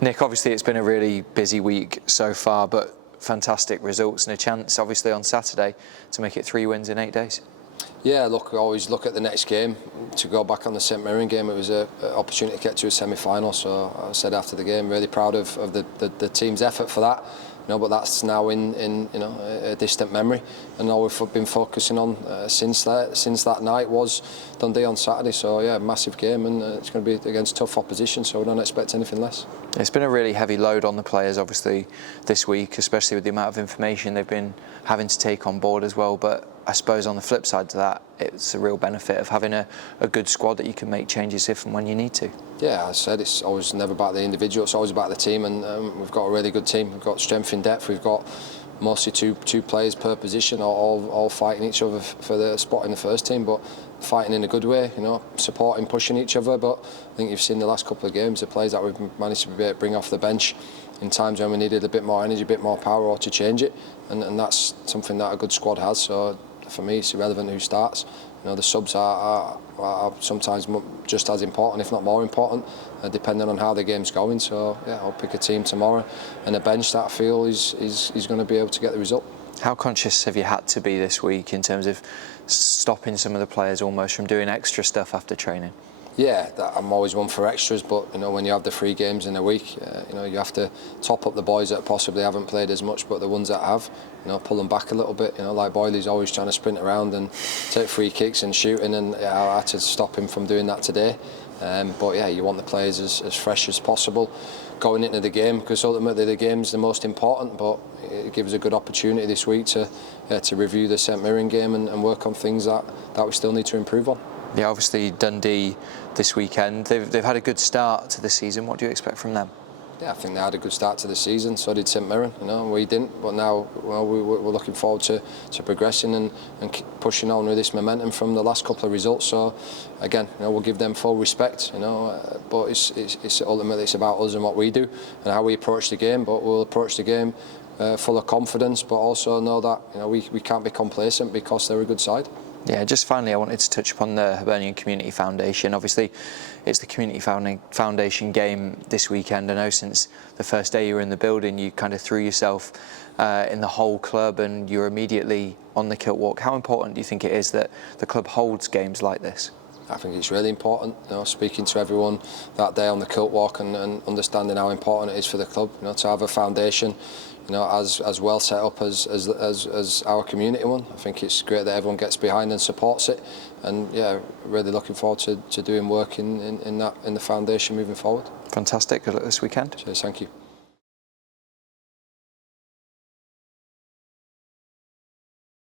Nick, obviously it's been a really busy week so far, but fantastic results and a chance, obviously, on Saturday to make it 3 wins in 8 days. Yeah, look, I always look at the next game. To go back on the St Mirren game, it was an opportunity to get to a semi-final. So I said after the game, really proud of the team's effort for that. But that's now in a distant memory, and all we've been focusing on since that night was Dundee on Saturday. So yeah, massive game, and it's going to be against tough opposition. So we don't expect anything less. It's been a really heavy load on the players, obviously, this week, especially with the amount of information they've been having to take on board as well. But I suppose on the flip side to that, it's a real benefit of having a good squad that you can make changes if and when you need to. Yeah, as I said, it's always never about the individual, it's always about the team, and we've got a really good team. We've got strength in depth, we've got mostly two players per position, all fighting each other for the spot in the first team, but fighting in a good way, supporting, pushing each other. But I think you've seen the last couple of games, the players that we've managed to bring off the bench in times when we needed a bit more energy, a bit more power, or to change it, and that's something that a good squad has. So for me, it's irrelevant who starts. The subs are sometimes just as important, if not more important, depending on how the game's going. So yeah, I'll pick a team tomorrow and a bench that I feel is going to be able to get the result. How conscious have you had to be this week in terms of stopping some of the players almost from doing extra stuff after training? Yeah, I'm always one for extras, but when you have the 3 games in a week, you have to top up the boys that possibly haven't played as much, but the ones that have, pull them back a little bit. Like Boyley's always trying to sprint around and take free kicks and shooting, and I had to stop him from doing that today. But yeah, you want the players as fresh as possible going into the game, because ultimately the game's the most important. But it gives a good opportunity this week to review the St Mirren game and work on things that we still need to improve on. Yeah, obviously Dundee this weekend, they've had a good start to the season. What do you expect from them? Yeah, I think they had a good start to the season. So did St Mirren. We didn't, but now we're looking forward to progressing and pushing on with this momentum from the last couple of results. So again, we'll give them full respect. But it's ultimately it's about us and what we do and how we approach the game. But we'll approach the game full of confidence, but also know that we can't be complacent because they're a good side. Yeah, just finally, I wanted to touch upon the Hibernian Community Foundation. Obviously, it's the Community Foundation game this weekend. I know since the first day you were in the building, you kind of threw yourself in the whole club and you were immediately on the kilt walk. How important do you think it is that the club holds games like this? I think it's really important, speaking to everyone that day on the kilt walk and understanding how important it is for the club, to have a foundation, as well set up as our community one. I think it's great that everyone gets behind and supports it, and yeah, really looking forward to doing work in the foundation moving forward. Fantastic. Good luck this weekend. Cheers, thank you.